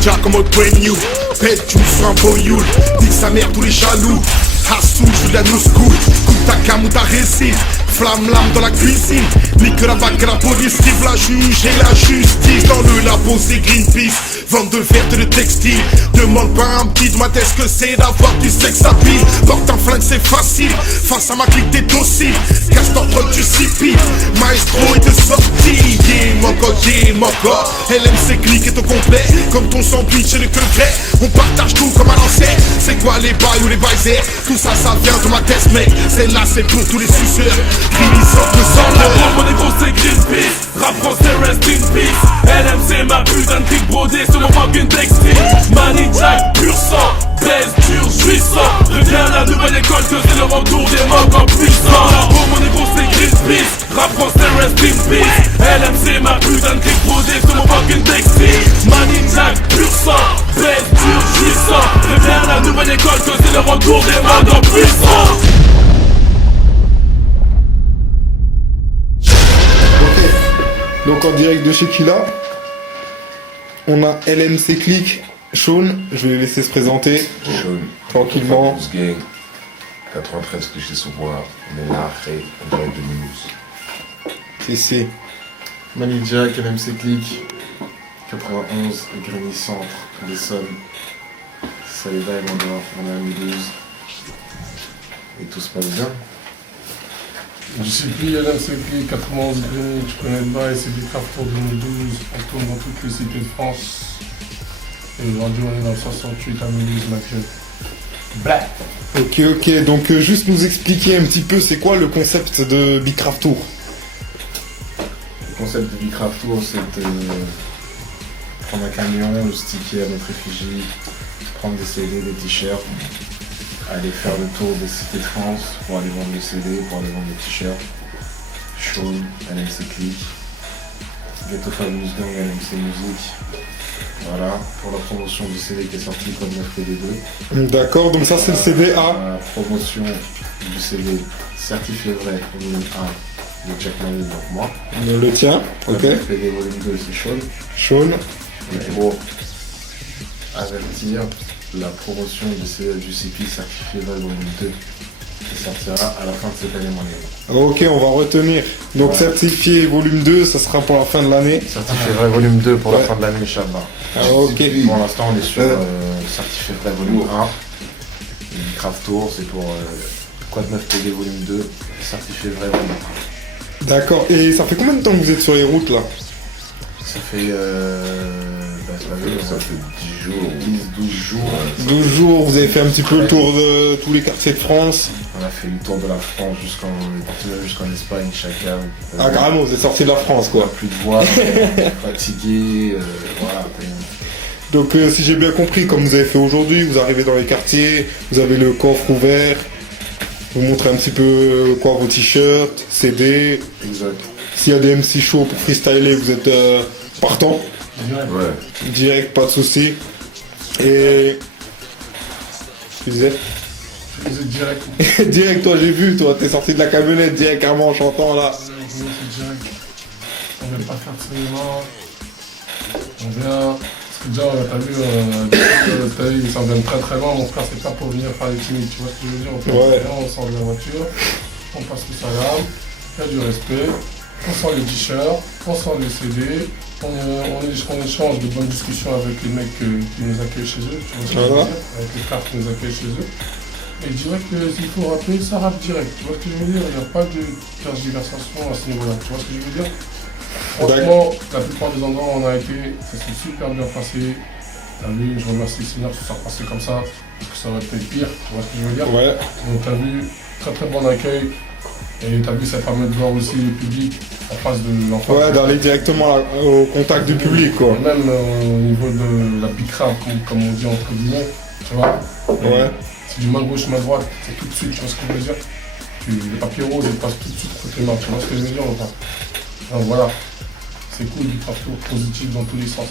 Jack en mode brand new. Pète tu sur un boyoul. Nique sa mère tous les jaloux. Hassou, je suis de la new school. Coupe ta cam ou ta récine. Flamme lame dans la cuisine. Nique la vague, la police, vive la juge et la justice. Dans le labo c'est Greenpeace. Vente de verte de textile. Demande pas un petit de ma tête que c'est d'avoir du sexe à pile. Porte un flingue c'est facile. Face à ma clique t'es docile. Casse ton truc tu sipi. Maestro est de sortie. Yeah mon corps. LMC clique est au complet. Comme ton sandwich et le queue. On partage tout comme à l'ancienne. C'est quoi les bails ou les baisers? Tout ça ça vient de ma tête mec. Celle-là c'est pour tous les suceurs. Grimissant me Dans la semble. bombe, mon négro c'est Greenpeace. Rap français, rest in peace. LMC, ma putain de clique brodée sur mon fucking textile. Manny Jack, pur sang. Baise dur, jouissant. Reviens à la nouvelle école que c'est le retour des mocs en puissant. Dans la bombe, mon négro c'est Greenpeace. Rap français, rest in peace. LMC, ma putain de clique brodée sur mon fucking textile. Manny Jack, pur sang. Baise dur, jouissant. Reviens à la nouvelle école que c'est le retour des mocs en puissant. Donc en direct de chez Killa, on a LMC Click, Sean, je vais le laisser se présenter Sean, tranquillement. Focus Gang, 93 clichés sous bois, on est là après, on direct de Mulhouse. C'est Manny Jack, LMC Click, 91, Grigny Centre, l'Essonne. C'est ça les vibes, on est à Mulhouse. Et tout se passe bien. Je suis plus LMCP 91 Grigny, je connais le bail, c'est du Carrefour 2012, on tourne dans toutes les cités de France. Et aujourd'hui on est dans le 68 à Mulhouse, ma gueule. Black. Ok, donc juste nous expliquer un petit peu c'est quoi le concept de Big Craft Tour. Le concept de Big Craft Tour, c'est de prendre un camion, le sticker à notre effigie, prendre des CD, des t-shirts, aller faire le tour des cités de France pour aller vendre les CD, pour aller vendre les t-shirts. Sean, LMC Click, Ghetto Fabulous Gang, LMC Music. Voilà, pour la promotion du CD qui est sorti comme 9 PD2. D'accord, donc ça c'est le CD A. La promotion du CD certifié vrai, volume 1 de Jack Manny, donc moi. Le tien, ok. Le PD volume 2 c'est Sean. Sean. Et pour avertir la promotion du CP certifié vrai volume 2 qui sortira à la fin de cette année mon gars. Ok, on va retenir. Donc certifié volume 2, ça sera pour la fin de l'année. Certifié vrai volume 2 pour la fin de l'année, Inch'Allah. Ah, ok. Pour l'instant on est sur certifié vrai volume 1. Et Craft Tour c'est pour Quad 9 PD volume 2, certifié vrai volume 1. D'accord, et ça fait combien de temps que vous êtes sur les routes là? Ça fait Ça fait 10 jours, 12 jours. 12 jours, vous avez fait un petit peu le tour de tous les quartiers de France. On a fait le tour de la France jusqu'en Espagne, chacun. Ah carrément, vous êtes sorti de la France quoi. Plus de voix, fatigué, voilà. Donc si j'ai bien compris, comme vous avez fait aujourd'hui, vous arrivez dans les quartiers, vous avez le coffre ouvert, vous montrez un petit peu quoi, vos t-shirts, CD. Exact. S'il y a des MC shows pour freestyler, vous êtes partant. ouais. Direct, pas de soucis. Et... Tu disais Je faisais direct. direct, toi j'ai vu, toi t'es sorti de la camionnette directement en chantant là. Direct. On vient pas faire de cinéma. On vient. Parce que déjà, t'as vu, ça vient de très très loin. Mon frère, c'est pas pour venir faire des timides. Tu vois ce que je veux dire? On sort de la voiture, on passe le salam, il y a du respect, on sort les t-shirts, on sort les CD, on échange de bonnes discussions avec les mecs qui nous accueillent chez eux. Tu vois ce que je veux dire? Avec les frères qui nous accueillent chez eux. Et direct, s'il faut rapper, ça rappe direct. Tu vois ce que je veux dire? Il n'y a pas de tergiversation à ce niveau-là. Tu vois ce que je veux dire? Franchement, la plupart des endroits où on a été, ça s'est super bien passé. T'as vu, je remercie le Seigneur que ça soit passé comme ça, parce que ça aurait pu être pire, tu vois ce que je veux dire? Ouais. Donc t'as vu, très très bon accueil. Et t'as vu, ça permet de voir aussi le public en face de l'enfant. Ouais, d'aller directement au contact du public quoi. Et même au niveau de la bicra, comme on dit entre guillemets, tu vois? Ouais. C'est du main gauche, main droite, c'est tout de suite, tu vois ce que je veux dire? Les papiers roses, ils passent tout de suite côté main, tu vois ce que je veux dire ou pas? Donc voilà. C'est cool, du parcours positif dans tous les sens.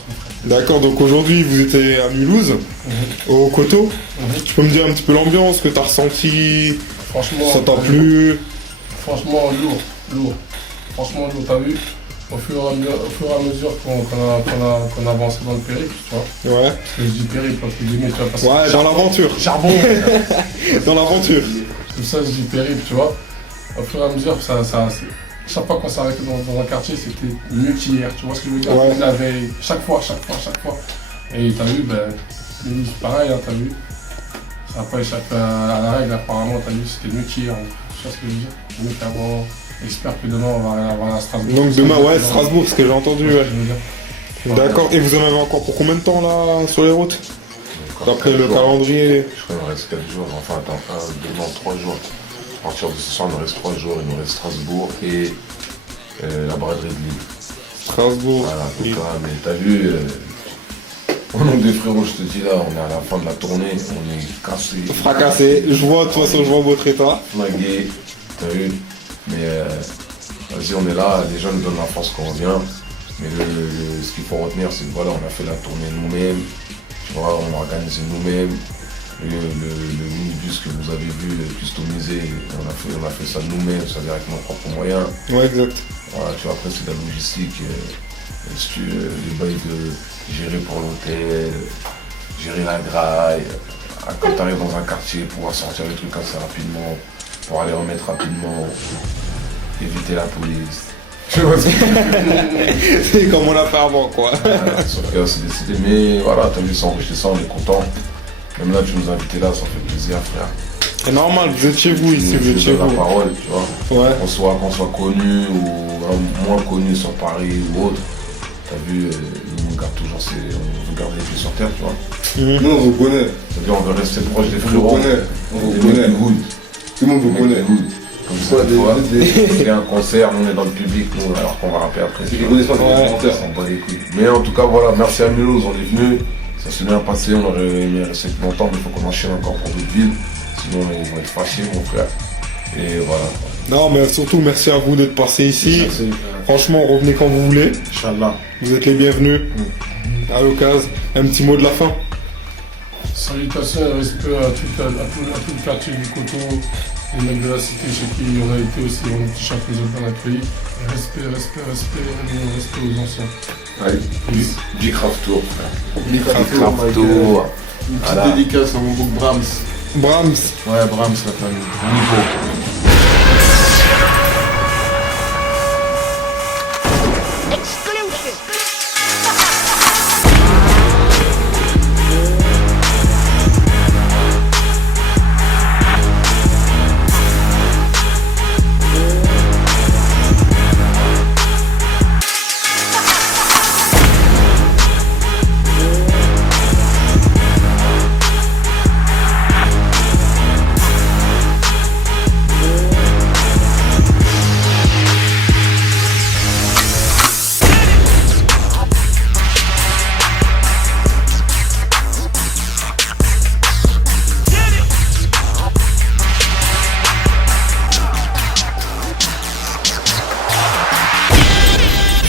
D'accord, donc aujourd'hui vous étiez à Mulhouse, au Coteau. Tu peux me dire un petit peu l'ambiance que t'as ressenti? Franchement, ça t'a plu? Franchement, lourd. Franchement, lourd, t'as vu? au fur et à mesure qu'on avance dans le périple, tu vois. Ouais. Parce que je dis périple, entre guillemets, tu vois, parce que Ouais, dans l'aventure. charbon, Dans l'aventure. tout ça, je dis périple, tu vois. Au fur et à mesure, chaque fois qu'on s'arrêtait dans un quartier, c'était mieux qu'hier, tu vois ce que je veux dire. Ouais. La veille, chaque fois. Et t'as vu, pareil, hein, t'as vu. Ça n'a pas échappé à la règle, apparemment, t'as vu, c'était mieux qu'hier, hein. Tu vois ce que je veux dire. Mieux qu'avant. J'espère que demain, on va avoir à Strasbourg. Donc demain, ouais, Strasbourg, ce que j'ai entendu, ouais. Je veux dire. D'accord. Et vous en avez encore pour combien de temps là sur les routes? D'après le calendrier. Je crois qu'il me reste 4 jours, enfin attends, demain 3 jours. À partir de ce soir, il nous reste 3 jours, il nous reste Strasbourg et la braderie de Lille. Strasbourg. Voilà, donc là, mais t'as vu, au nom des frérots, je te dis là, on est à la fin de la tournée, on est cassé. Fracassé. Je vois, de toute façon, je vois votre état. Flingué, t'as vu. Mais vas-y, on est là, les gens nous donnent la force quand on vient. Mais ce qu'il faut retenir, c'est que voilà, on a fait la tournée nous-mêmes. Tu vois, on a organisé nous-mêmes. Le minibus que vous avez vu, customisé, on a fait ça nous-mêmes, c'est-à-dire avec nos propres moyens. Ouais, exact. Voilà, tu vois, après c'est de la logistique, les bails de gérer pour l'hôtel, gérer la graille, quand tu arrives dans un quartier, pouvoir sortir les trucs assez rapidement, pour aller remettre rapidement, éviter la police. Tu vois ce que je veux dire? C'est comme on l'a fait avant, quoi. Voilà, sauf que c'est décidé, mais voilà, t'as vu, c'est enrichissant, on est content. Même là, tu nous as invités là, ça fait plaisir, frère. C'est normal, vous êtes chez vous ici, vous êtes chez donnes vous. la parole, tu vois. Ouais. Qu'on soit connu ou moins connu sur Paris ou autre. T'as vu, on garde toujours on veut garder les pieds sur terre, tu vois. Nous, on vous connaît. C'est-à-dire, on veut rester proche des On vous frérots. connaît. On vous Des mecs connaît. du good. Tout le monde vous Des mecs connaît. du good. Comme ça, Quoi, des fois, des- il y a un concert, nous on est dans le public, nous, alors qu'on va rapper après. C'est qu'ils connaissent pas les Ouais. commentaires. On s'en bat les couilles. Mais en tout cas, voilà, merci à Mulhouse, on est venus. Ça s'est bien passé, on aurait aimé rester plus longtemps, mais il faut qu'on enchaîne encore pour d'autres villes. Sinon, ils vont être fâchés, mon frère. Et voilà. Non, mais surtout, merci à vous d'être passé ici. Merci. Franchement, revenez quand vous voulez. Inch'Allah. Vous êtes les bienvenus. À l'occasion, un petit mot de la fin. Salutations et respect à tout le quartier du Coteau, les mecs de la cité chez qui on a été aussi, on est chaque nous ont bien accueillis. Respect aux anciens. Allez, du craft tour, frère. Big Craft Raptor, tour. Une petite Voilà. dédicace à mon bouc Brahms. Brahms. Ouais, Brahms, la famille.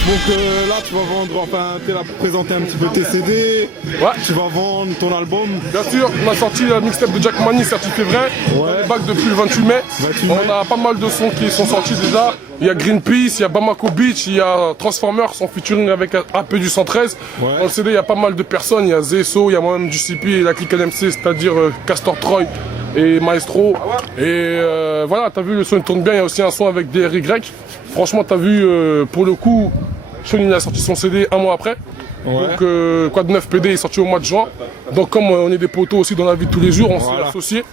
Donc là, tu vas vendre, enfin, tu as présenté un petit peu tes CD. Ouais. Tu vas vendre ton album. Bien sûr, on a sorti la mixtape de Jack Money certifié vrai, Ouais. dans les bacs depuis le 28 mai. 28 mai. On a pas mal de sons qui sont sortis déjà. Il y a Greenpeace, il y a Bamako Beach, il y a Transformers en featuring avec AP du 113. Ouais. Dans le CD, il y a pas mal de personnes. Il y a Zesso, il y a moi-même du CP et la clique LMC, c'est-à-dire Castor Troy et Maestro. Et voilà, t'as vu, le son il tourne bien. Il y a aussi un son avec DRY. Franchement, t'as vu, pour le coup, Sean il a sorti son CD un mois après. Ouais. Donc Quad 9 PD est sorti au mois de juin. Donc comme on est des poteaux aussi dans la vie de tous les jours, on Voilà. s'est associés.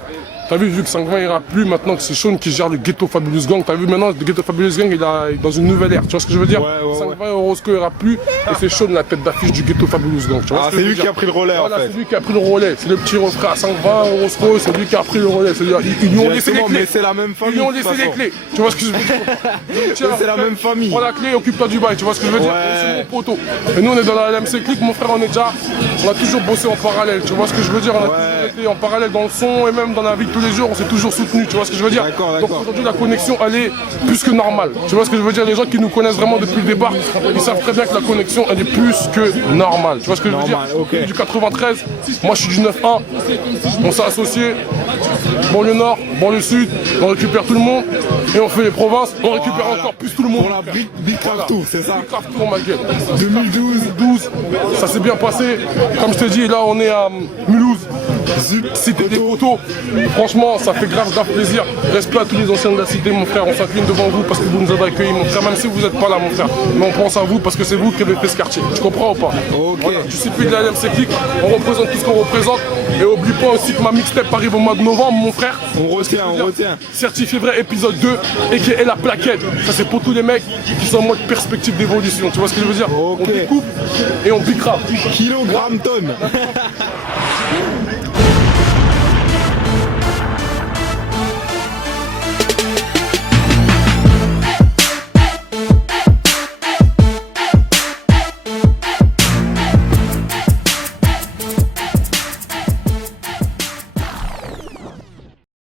T'as vu que 520 ira plus maintenant que c'est Sean qui gère le Ghetto Fabulous Gang. T'as vu maintenant le Ghetto Fabulous Gang il est dans une nouvelle ère. Tu vois ce que je veux dire? Ouais, ouais, 520 Orozco ira plus et c'est Sean la tête d'affiche du Ghetto Fabulous Gang. Tu vois Ah, ce que c'est je veux lui qui dire? a pris le relais Voilà, en fait. c'est lui qui a pris le relais. C'est le petit refrain à 520 Orozco, c'est lui qui a pris le relais. C'est-à-dire ils lui ont laissé les Directement, clés. mais c'est la même famille. Ils lui ont de toute laissé les façon. clés. Tu vois ce que je veux dire? Tiens, c'est la frère, même famille. Prends la clé, occupe-toi du bail. Tu vois ce que je veux dire? Ouais. C'est mon poteau. Et nous on est dans la LMC Click, mon frère, on a toujours bossé en parallèle. parallèle, tu vois ce que je veux dire? On a toujours été en parallèle dans le son et même dans la vie de tous les jours, on s'est toujours soutenu, tu vois ce que je veux dire? Donc aujourd'hui la connexion elle est plus que normale, tu vois ce que je veux dire? Les gens qui nous connaissent vraiment depuis le départ, ils savent très bien que la connexion elle est plus que normale, tu vois ce que je veux dire? Du 93, moi je suis du 9-1, on s'est associés, banlieue nord, banlieue sud, on récupère tout le monde et on fait les provinces, on récupère encore plus tout le monde. Pour la Big Craft Tour, c'est ça? Big Craft Tour ma gueule. 2012, ça s'est bien passé. Comme je te dis, là on est à Mulhouse, cité des photos. Franchement, ça fait grave plaisir. Respect à tous les anciens de la cité, mon frère. On s'incline devant vous parce que vous nous avez accueillis, mon frère. Même si vous n'êtes pas là, mon frère. Mais on pense à vous parce que c'est vous qui avez fait ce quartier. Tu comprends ou pas? Voilà, je suis plus de la LMC Click. On représente tout ce qu'on représente. Et oublie pas aussi que ma mixtape arrive au mois de novembre, mon frère. on retient. Certifié vrai épisode 2 et qui est la plaquette. Ça c'est pour tous les mecs qui sont en mode perspective d'évolution. Tu vois ce que je veux dire? On découpe et on bicrape. Kilogramme tonne.